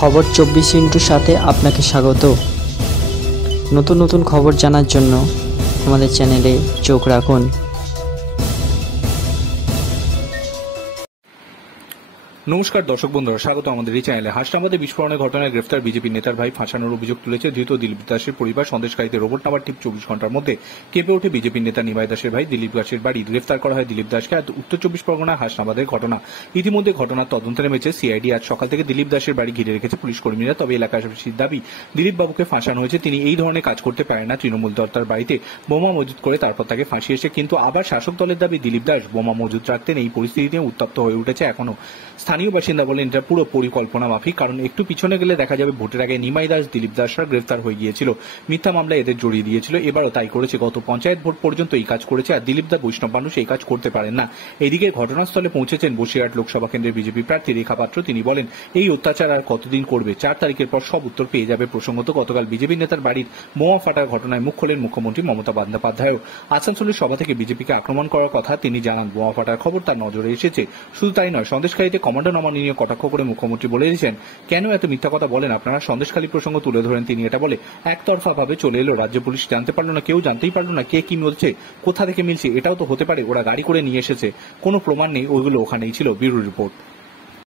খবর 24 সাথে আপনাকে স্বাগত। নতুন নতুন খবর জানার জন্য আমাদের চ্যানেলে চোখ রাখুন। নমস্কার দর্শক বন্ধুরা, স্বাগত আমাদের এই চ্যানেলে। হাসনাবাদে বিস্ফোরণের ঘটনায় গ্রেফতার বিজেপি নেতার ভাই ফাঁসানোর অভিযোগ তুলেছে ধৃত দিলীপ দাসের পরিবার। সন্দেশকারীদের রোবট নামার ঠিক 24 ঘন্টার মধ্যে কেঁপে ওঠে বিজেপি নেতা নিমাই দাসের ভাই দিলীপ দাসের বাড়ি। গ্রেফতার করা হয় দিলীপ দাসকে। আজ উত্তর 24 পরগনা হাসনাবাদের ঘটনা। ইতিমধ্যে ঘটনার তদন্তে নেমেছে সিআইডি। আজ সকাল থেকে দিলীপ দাসের বাড়ি ঘিরে রেখেছে পুলিশ কর্মীরা। তবে এলাকাবাসীর দাবি, দিলীপ বাবুকে ফাঁসানো হয়েছে। তিনি এই ধরনের কাজ করতে পারেন না। তৃণমূল দল তার বাড়িতে বোমা মজুত করে তারপর তাকে ফাঁসিয়েছে। কিন্তু আবার শাসক দলের দাবি, দিলীপ দাস বোমা মজুত রাখতেন। এই পরিস্থিতি নিয়ে উত্তপ্ত হয়ে উঠেছে এখনো। স্থানীয় বাসিন্দা বলেন, এটা পুরো পরিকল্পনা মাফিক। কারণ একটু পিছনে গেলে দেখা যাবে ভোটের আগে নিমাই দাস, দিলীপ দাসরা গ্রেফতার হয়ে গিয়েছিল, মিথ্যা মামলায় এদের জড়িয়ে দিয়েছিল। এবারও তাই করেছে। গত পঞ্চায়েত ভোট পর্যন্ত এই কাজ করেছে। আর দিলীপ দা বৈষ্ণব মানুষ, এই কাজ করতে পারেন না। এদিকে ঘটনাস্থলে পৌঁছেছেন বসিরহাট লোকসভা কেন্দ্রের বিজেপি প্রার্থী রেখা পাত্র। তিনি বলেন, এই অত্যাচার আর কতদিন করবে? 4 তারিখের পর সব উত্তর পেয়ে যাবে। প্রসঙ্গত, গতকাল বিজেপি নেতার বাড়ির বোমা ফাটার ঘটনায় মুখ খোলেন মুখ্যমন্ত্রী মমতা বন্দ্যোপাধ্যায়ও। আসানসোলের সভা থেকে বিজেপিকে আক্রমণ করার কথা তিনি জানান। বোমা ফাটার খবর তার নজরে এসেছে। শুধু তাই নয়, সন্দেশকারীতে কমান্ডো নামানো নিয়ে কটাক্ষ করে মুখ্যমন্ত্রী বলে দিয়েছেন, কেন এত মিথ্যা কথা বলেন আপনারা? সন্দেশখালী প্রসঙ্গ তুলে ধরেন তিনি। এটা বলে একতরফা ভাবে চলে এলো। রাজ্য পুলিশ জানতে পারলো না, কেউ জানতেই পারলো না কে কি বলছে, কোথা থেকে মিলছে। এটাও তো হতে পারে ওরা গাড়ি করে নিয়ে এসেছে, কোনো প্রমাণ নেই, ওইগুলো ওখানেই ছিল। Bureau report.